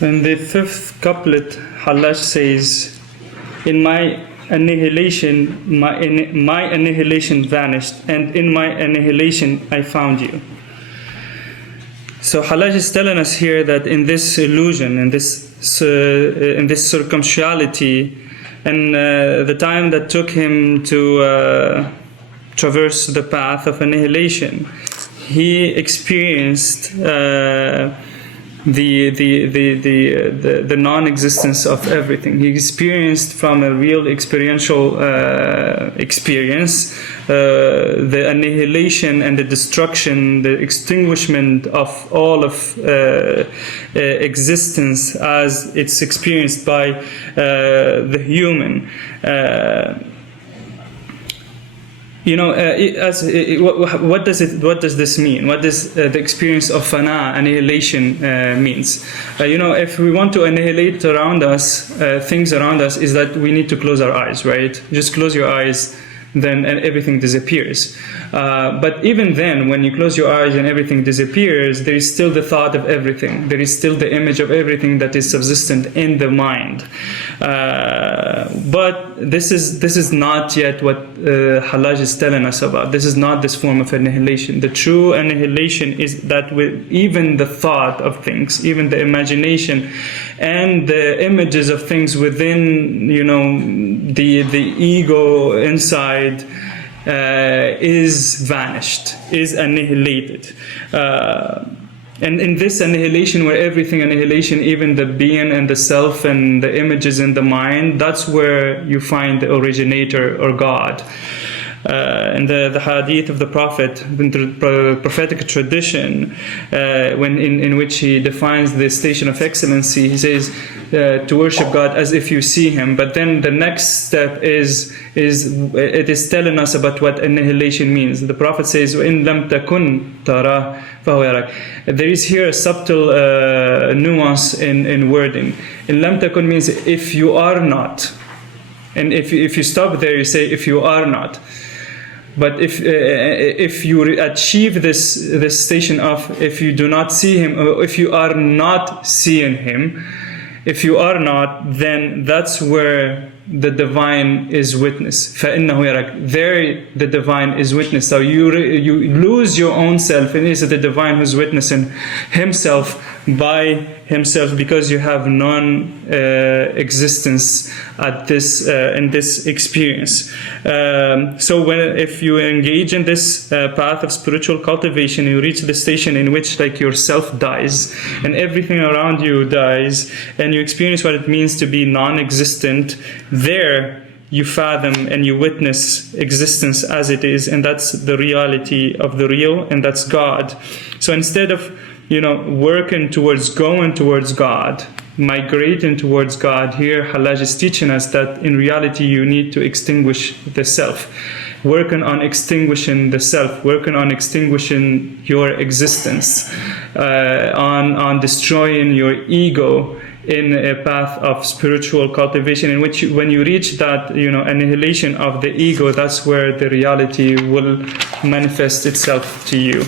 In the fifth couplet, Hallaj says, in my annihilation, my annihilation vanished, and in my annihilation I found you. So Hallaj is telling us here that in this illusion, in this circumstantiality, and the time that took him to traverse the path of annihilation, he experienced the non-existence of everything. He experienced from a real experiential experience the annihilation and the destruction, the extinguishment of all of existence as it's experienced by the human. What does this mean? What does the experience of fana, annihilation, means? If we want to annihilate around us, things around us, is that we need to close our eyes, right? Just close your eyes, then everything disappears. But even then, when you close your eyes and everything disappears, there is still the thought of everything. There is still the image of everything that is subsistent in the mind. But this is not yet what Hallaj is telling us about. This is not this form of annihilation. The true annihilation is that with even the thought of things, even the imagination, and the images of things within, the ego inside is vanished, is annihilated. And in this annihilation, where everything annihilation, even the being and the self and the images in the mind, that's where you find the originator or God. In the hadith of the Prophet, in the prophetic tradition, in which he defines the station of excellency, he says to worship God as if you see Him. But then the next step is it is telling us about what annihilation means. The Prophet says, "In lam takun tara fahuwa yarak." There is here a subtle nuance in wording. In lam takun means if you are not, and if you stop there, you say if you are not. But if you achieve this station of if you do not see Him, or if you are not seeing Him, if you are not, then that's where the divine is witness. فَإِنَّهُ يَرَكَ. There the divine is witness. So you lose your own self, and it is the divine who's witnessing Himself by Himself, because you have non-existence at this in this experience. So if you engage in this path of spiritual cultivation, you reach the station in which yourself dies and everything around you dies, and you experience what it means to be non-existent. There you fathom and you witness existence as it is, and that's the reality of the real, and that's God. So instead of working towards going towards God, migrating towards God, here Hallaj is teaching us that in reality you need to extinguish the self. Working on extinguishing the self, working on extinguishing your existence, on destroying your ego in a path of spiritual cultivation, in which when you reach that annihilation of the ego, that's where the reality will manifest itself to you.